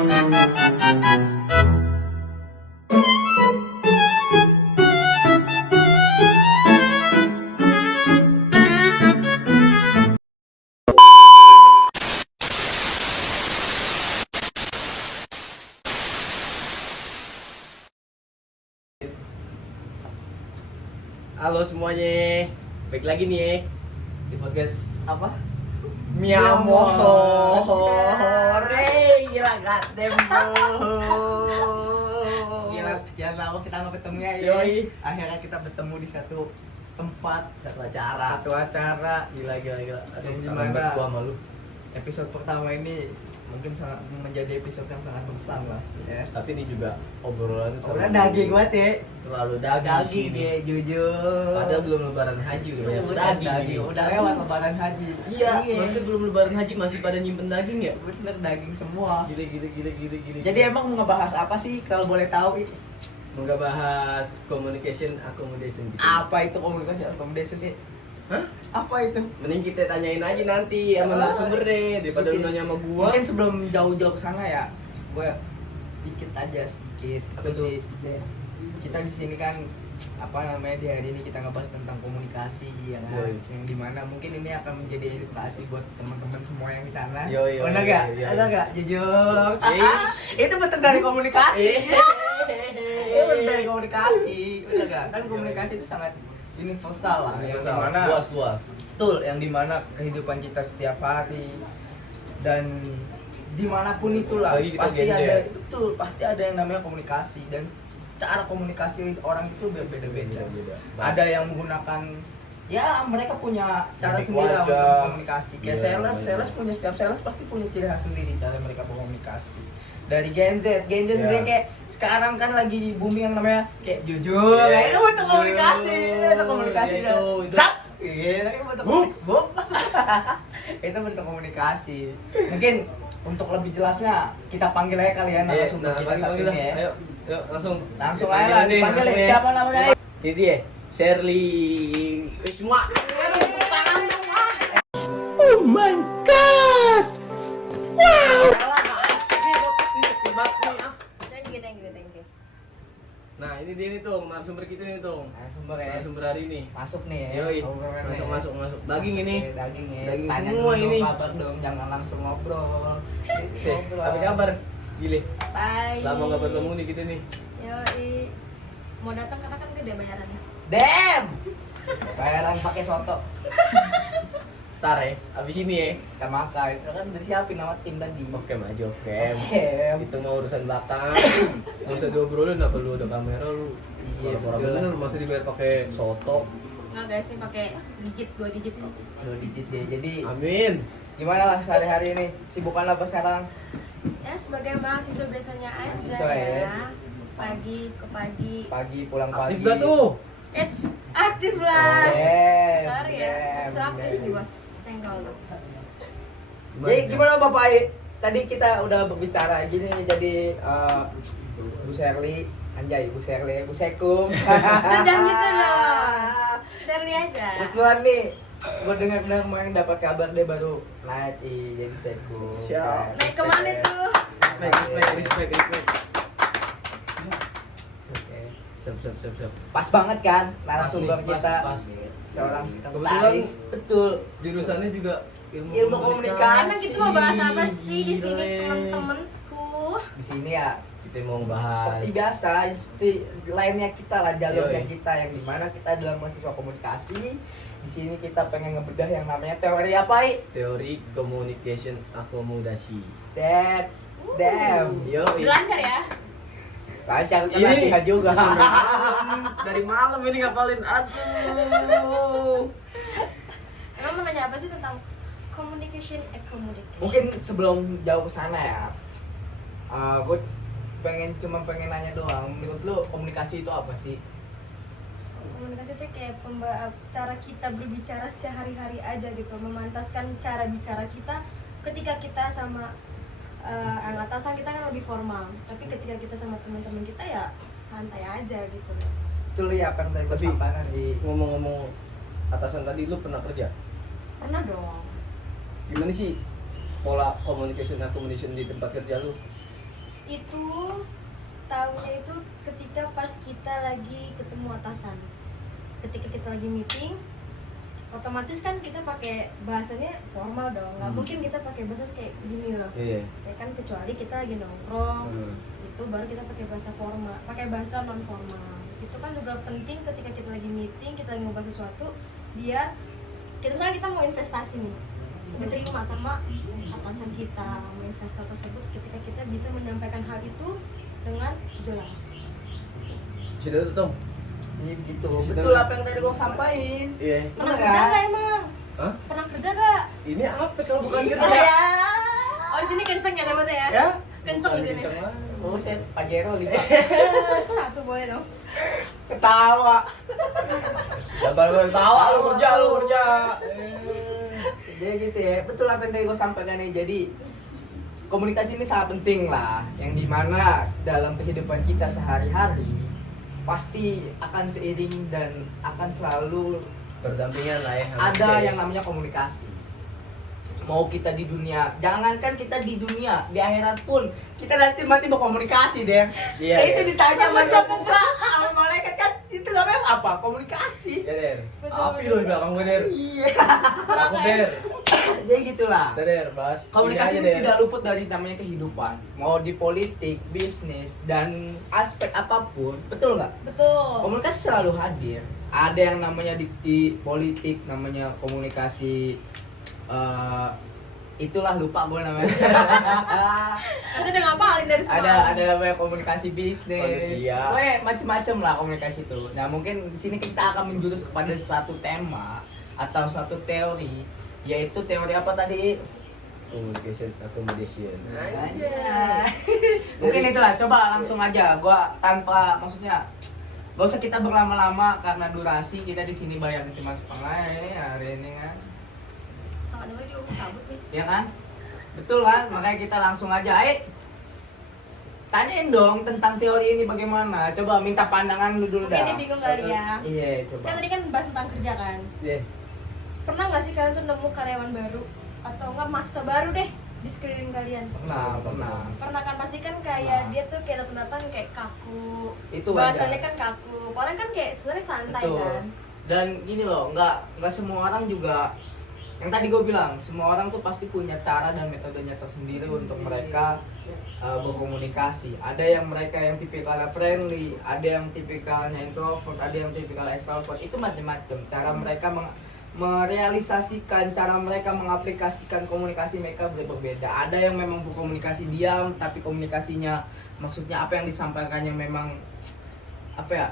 Halo semuanya, baik lagi nih ya di podcast apa? Miamore, gila goddamn bro. Gila, sekian lama kita nggak ketemu ya. Yoi. Akhirnya kita bertemu di satu tempat, Satu acara, gila. Aduh, Yang kangen banget gua sama lu. episode pertama ini mungkin sangat menjadi episode yang sangat berkesan lah. Ya. Tapi ini juga obrolan Udah daging banget ya. terlalu daging Daging sih. ya, jujur. Padahal belum lebaran haji udah banyak Daging. ini. Udah lewat lebaran haji. Iya, maksudnya belum lebaran haji masih pada nyimpen daging ya? Bener, daging semua. Gila. Jadi emang mau ngebahas apa sih kalau boleh tahu? nggak bahas communication accommodation gitu. Apa itu komunikasi accommodation ya? Hah? Apa itu? Mending kita tanyain aja nanti sama narasumbernya daripada lu nanya sama gua. Mungkin sebelum jauh-jauh ke sana ya, gue sedikit Apa tuh? sih. Kita di sini kan apa namanya di hari ini kita ngebahas tentang komunikasi ya kan, Yoi. yang dimana mungkin ini akan menjadi edukasi buat teman-teman semua yang di sana. Yoi. Benar gak? Yoi. Ada gak? Jujur. Ish. Itu bentuk dari komunikasi. Itu bentuk dari komunikasi. Benar gak? Kan komunikasi itu sangat universal lah, yang dimana luas. betul, yang dimana kehidupan kita setiap hari dan dimanapun itulah Apalagi kita pasti Gen Z. ada, betul, pasti ada yang namanya komunikasi, dan cara komunikasi orang itu berbeda-beda. Ada yang menggunakan, ya mereka punya cara Mimik sendiri lah wajah. untuk komunikasi. Kayak Iya, sales punya, setiap sales pasti punya ciri khas sendiri cara mereka berkomunikasi. Dari Gen Z Iya. sendiri kayak sekarang kan lagi booming yang namanya kayak jujur. Iya, Nah, itu bentuk jujur. komunikasi, itu komunikasi. Iya, itu. Zap. Iya, itu bentuk itu bentuk komunikasi. Mungkin untuk lebih jelasnya kita panggil aja kali ya narasumber kita satu ini ya. Ayo, langsung Aja lah dipanggil ya. Siapa namanya? Ini dia, Shirley. Semua. Tangan dong. Oh my god. Thank you. Nah, ini dia nih tuh, narasumber kita nih tuh. Narasumber ya. Narasumber hari ini. Masuk nih ya. Yoi. Obrolan ya. Masuk. Daging ini. Daging ya. Daging Tanya semua dulu ini. kabar dong, jangan langsung ngobrol. Apa kabar? Gile. Bye. Lama gak bertemu nih kita nih. Yoi. Mau datang karena kan gede bayarannya. Damn. Bayaran pakai soto. Ntar ya, abis ini ya. Kita makan. Kita kan udah siapin nama tim tadi. Oke aja, oke. Oke. Itu mau urusan belakang. Nggak usah diobrolin, apa lu ada kamera lu. Iya, Orang betul. bener masih dibayar pakai soto. Enggak guys, ini pakai digit 2 digit kok. 2 digit deh. Jadi Amin. gimana lah sehari-hari ini? Sibukan apa sekarang? Ya sebagai mahasiswa biasanya aja Mahasiswa ya. ya. Pagi ke pagi. Pagi pulang pagi. Aktif gak tuh? It's aktif lah. Damn, Sorry ya. damn, So aktif damn. juga senggol dong. Jadi gimana Bapak I? Tadi kita udah berbicara gini, jadi Bu Sherly, anjay Bu Sherly, Bu Sekum. Jangan gitu dong. Shirley aja. Kebetulan nih, gue dengar kemarin dapat kabar dia baru naik jadi Sekum. Siap. Naik kemana tuh? Respect. Oke. Siap. Pas banget kan narasumber Pas nih, kita pas. seorang Kebetulan sekretaris. Betul. Jurusannya juga Ilmu komunikasi. Emang gitu mau bahas apa sih di sini Gile. teman-temanku? Di sini ya Kita mau bahas seperti biasa, lainnya kita lah, jalurnya Yoi. kita yang dimana kita adalah mahasiswa komunikasi. Di sini kita pengen ngebedah yang namanya teori apa I? teori communication akomodasi. Damn. Yo, Lancar ya? Lancar kan Ini- latihan juga. dari malam ini ngapalin. Aduh. Emang mau nanya apa sih tentang communication accommodation? Mungkin sebelum jauh ke sana ya, gue cuma pengen nanya doang. Menurut lu komunikasi itu apa sih? Komunikasi itu kayak cara kita berbicara sehari-hari aja gitu, memantaskan cara bicara kita ketika kita sama atasan kita kan lebih formal, tapi ketika kita sama teman-teman kita ya santai aja gitu. Itu lu ya apa yang tadi gue Tapi- sampaikan di Ngomong-ngomong atasan tadi, lu pernah kerja? Pernah dong. Gimana sih pola communication accommodation di tempat kerja lu? Itu tahunya itu ketika pas kita lagi ketemu atasan. Ketika kita lagi meeting, otomatis kan kita pakai bahasanya formal dong. Nggak mungkin kita pakai bahasa kayak gini loh. Iya. Ya kan kecuali kita lagi nongkrong. Itu baru kita pakai bahasa formal, pakai bahasa non formal. Itu kan juga penting ketika kita lagi meeting, kita lagi ngobrol sesuatu, biar kita misalnya kita mau investasi nih, diterima sama atasan kita, mau investor tersebut, ketika kita bisa menyampaikan hal itu dengan jelas. Sudah tuh Tom. Iya begitu. Betul apa yang tadi gue sampaikan. Iya. Pernah Bener, kerja kan? nggak emang? Hah? Pernah kerja nggak? Ini apa kalau bukan Iya. kerja? Oh di sini kenceng ya dapat ya? Ya. Kenceng di sini. Oh, saya Pajero 5. Satu boleh dong. Ketawa. Sabar tawa lu kerja. Jadi gitu ya. Betul apa yang tadi gue sampaikan nih. Jadi komunikasi ini sangat penting lah. Yang dimana dalam kehidupan kita sehari-hari pasti akan seiring dan akan selalu Berdampingan lah ya. ada yang namanya komunikasi. Mau kita di dunia, jangankan kita di dunia, di akhirat pun kita nanti mati berkomunikasi deh. Iya, Itu iya. ditanya Sama sama siapa? siapa sama malaikat kan itu namanya apa? Komunikasi. Ya Der. Betul, Api betul. lu di belakang gue Der. Iya. Aku Der. Jadi gitulah. Udah, Der, bahas. Komunikasi Ini ini aja, Der. tidak luput dari namanya kehidupan. Mau di politik, bisnis, dan aspek apapun, betul nggak? Betul. Komunikasi selalu hadir. Ada yang namanya di politik namanya komunikasi itulah lupa gue namanya. Nanti udah ngapalin dari semua. ada namanya komunikasi bisnis. Manusia. Pokoknya macem-macem lah komunikasi itu. Nah mungkin di sini kita akan menjurus kepada satu tema atau satu teori, yaitu teori apa tadi? Accommodation. Aja. Mungkin itulah, coba langsung aja. Gua tanpa maksudnya gak usah kita berlama-lama karena durasi kita di sini bayarnya cuma setengah ya hari ini kan. Sangat dulu dia mau cabut nih. Ya kan? Betul kan? Makanya kita langsung aja. Tanyain dong tentang teori ini bagaimana. Coba minta pandangan lu dulu Mungkin dah. dia bingung kali ya. Iya, coba. Kan tadi kan bahas tentang kerja kan. Iya. Pernah nggak sih kalian tuh nemu karyawan baru atau enggak mahasiswa baru deh di sekeliling kalian? Pernah. Pernah kan pasti kan kayak dia tuh kayak datang-datang kayak kaku. Itu bahasanya wajar. kan kaku. Orang kan kayak sebenarnya santai Betul. kan. Dan gini loh, nggak semua orang juga yang tadi gue bilang, semua orang tuh pasti punya cara dan metodenya tersendiri untuk mereka berkomunikasi. Ada yang mereka yang tipikalnya friendly, ada yang tipikalnya introvert, ada yang tipikalnya extrovert. Itu macam-macam cara mereka merealisasikan, cara mereka mengaplikasikan komunikasi mereka berbeda. Ada yang memang berkomunikasi diam tapi komunikasinya maksudnya apa yang disampaikannya memang apa ya,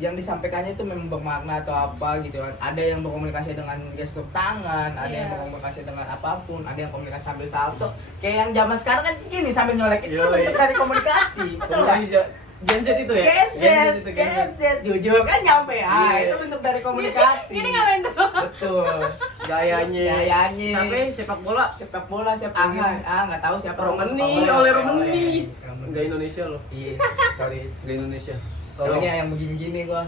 yang disampaikannya itu memang bermakna atau apa gitu kan. Ada yang berkomunikasi dengan gestur tangan, ada yang Iya. berkomunikasi dengan apapun, ada yang komunikasi sambil salto. Kayak yang zaman sekarang kan gini sambil nyolek itu kan Yoi. bentuk dari komunikasi. Betul nggak? Gen Z itu ya? Gadget, itu, Gen Z. gadget, jujur kan nyampe. Ah, Iya. itu bentuk dari komunikasi. Ini ngapain tuh? Betul. Gayanya. Gayanya. Sampai sepak bola. Sepak bola siapa? Nggak tahu siapa. Romani, Sepak bola. oleh Romani. Romani. Enggak Indonesia loh. Iya, sorry. Enggak Indonesia. Soalnya yang begini-gini gua.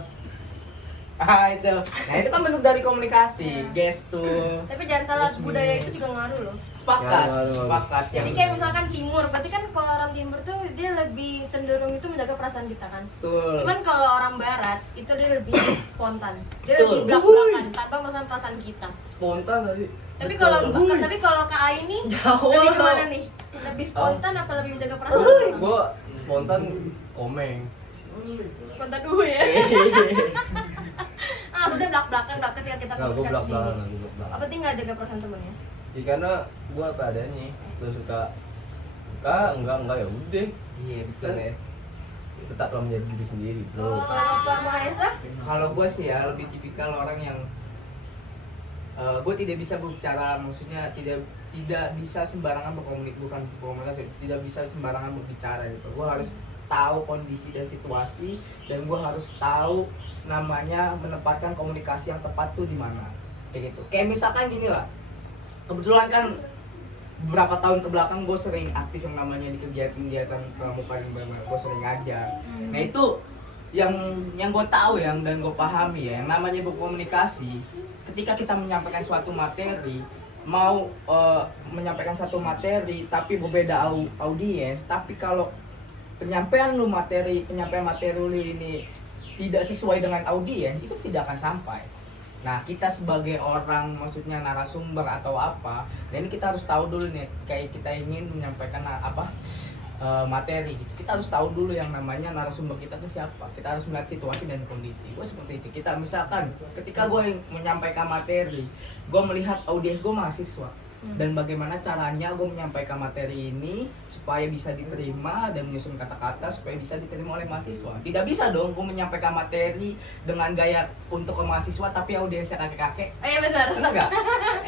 Itu. Nah, itu kan bentuk dari komunikasi, gestur. Tapi jangan salah, Resmi. budaya itu juga ngaruh loh. Sepakat, Ngaruh. sepakat. Jadi Yang kayak misalkan timur, berarti kan kalau orang timur tuh dia lebih cenderung itu menjaga perasaan kita kan. betul. Cuman kalau orang barat itu dia lebih spontan. Dia Betul. lebih belak-belakan tanpa merasakan perasaan kita. Spontan tadi. Tapi Betul. kalau KA ini Jauh. lebih kemana nih? Lebih spontan apa lebih menjaga perasaan Gua orang? spontan komeng. Spontan dulu ya. Maksudnya belak-belakan ketika kita Enggak, gua komunikasi belak-belakan, sini. gua belak-belakan. Apa tinggal jaga perasaan temennya? Ya karena gua apa adanya. Gua suka enggak ya udah. Iya, betul ya. Tetaplah menjadi diri sendiri, Bro. Kalau Pak Mahesa? Kalau gue sih ya lebih tipikal orang yang gue tidak bisa berbicara, maksudnya tidak bisa sembarangan berkomunikasi, tidak bisa sembarangan berbicara gitu. Gue harus tahu kondisi dan situasi, dan gue harus tahu namanya menempatkan komunikasi yang tepat tuh di mana, kayak gitu. Kayak misalkan gini lah, kebetulan kan beberapa tahun ke belakang gue sering aktif yang namanya di kegiatan pramuka dan gue sering ngajar. Nah itu yang gue tahu dan gue pahami ya, yang namanya berkomunikasi. Ketika kita menyampaikan suatu materi, mau menyampaikan satu materi tapi berbeda audiens, tapi kalau penyampaian materi lu ini tidak sesuai dengan audiens, itu tidak akan sampai. Nah, kita sebagai orang, maksudnya narasumber atau apa, nah ini kita harus tahu dulu nih, kayak kita ingin menyampaikan materi gitu. Kita harus tahu dulu yang namanya narasumber kita itu siapa. Kita harus melihat situasi dan kondisi. Gue seperti itu. Kita misalkan ketika gue menyampaikan materi, gue melihat audiens gue mahasiswa. Dan bagaimana caranya gue menyampaikan materi ini supaya bisa diterima dan menyusun kata-kata supaya bisa diterima oleh mahasiswa. Tidak bisa dong gue menyampaikan materi dengan gaya untuk ke mahasiswa tapi audiensnya kakek-kakek. Iya benar. Benar nggak?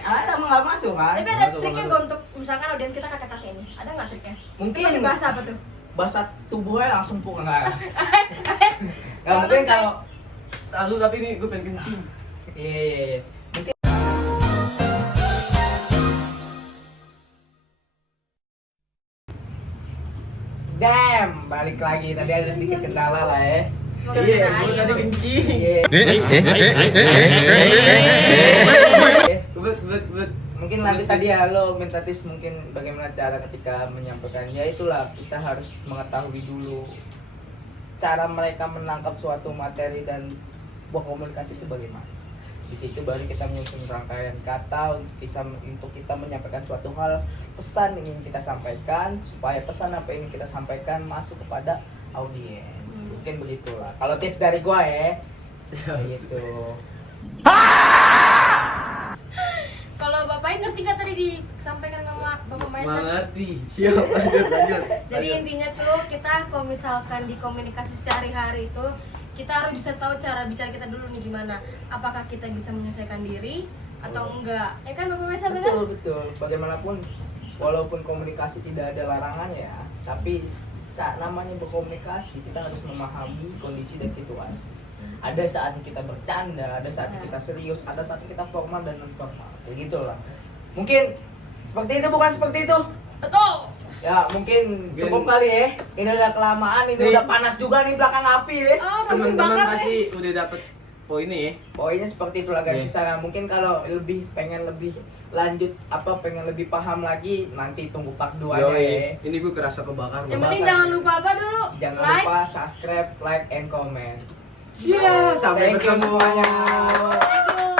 Ada emang nggak masuk kan? Tapi ada triknya gue untuk misalkan audiens kita kakek-kakek nih. Ada nggak triknya? Mungkin Di bahasa apa tuh? bahasa tubuhnya langsung pukul nggak? Nggak mungkin kalau Lalu tapi ini gue pengen kencing. iya. Mungkin damn, balik lagi. Tadi ada sedikit kendala lah ya. Semoga Iya, bisa gue tadi ayo. kencing. Iya. Kebet. Mungkin lanjut tadi ya, lo minta tips mungkin bagaimana cara ketika menyampaikan. Ya itulah, kita harus mengetahui dulu cara mereka menangkap suatu materi dan berkomunikasi itu bagaimana. Di situ baru kita menyusun rangkaian kata untuk kita menyampaikan suatu hal, pesan yang ingin kita sampaikan supaya pesan apa yang ingin kita sampaikan masuk kepada audiens. Mungkin begitulah. Kalau tips dari gua ya, gitu. Kalau bapaknya ngerti nggak tadi disampaikan sama bapak Maesa? Mengerti. Siap, lanjut. Jadi intinya tuh kita kalau misalkan di komunikasi sehari-hari itu kita harus bisa tahu cara bicara kita dulu nih gimana. Apakah kita bisa menyesuaikan diri atau enggak? Ya kan bapak Maesa benar? Betul. Bagaimanapun, walaupun komunikasi tidak ada larangan ya, tapi namanya berkomunikasi kita harus memahami kondisi dan situasi. Ada saatnya kita bercanda, ada saatnya kita serius, ada saatnya kita formal dan non formal. Kayak gitulah. Mungkin seperti itu, bukan seperti itu. Betul. Ya mungkin cukup kali ya. Ini udah kelamaan, ini Nih. udah panas juga nih belakang api ya. Ah, rambut Teman-teman bakar pasti nih. udah dapet poinnya ya. Poinnya seperti itulah guys. Iya. Misalnya mungkin kalau pengen lebih lanjut pengen lebih paham lagi, nanti tunggu part 2 nya ya. Ini gue kerasa kebakar. Yang penting jangan lupa apa dulu? Jangan Like. lupa subscribe, like, and comment. Siap, sampai Thank you bertemu. semuanya. Thank you.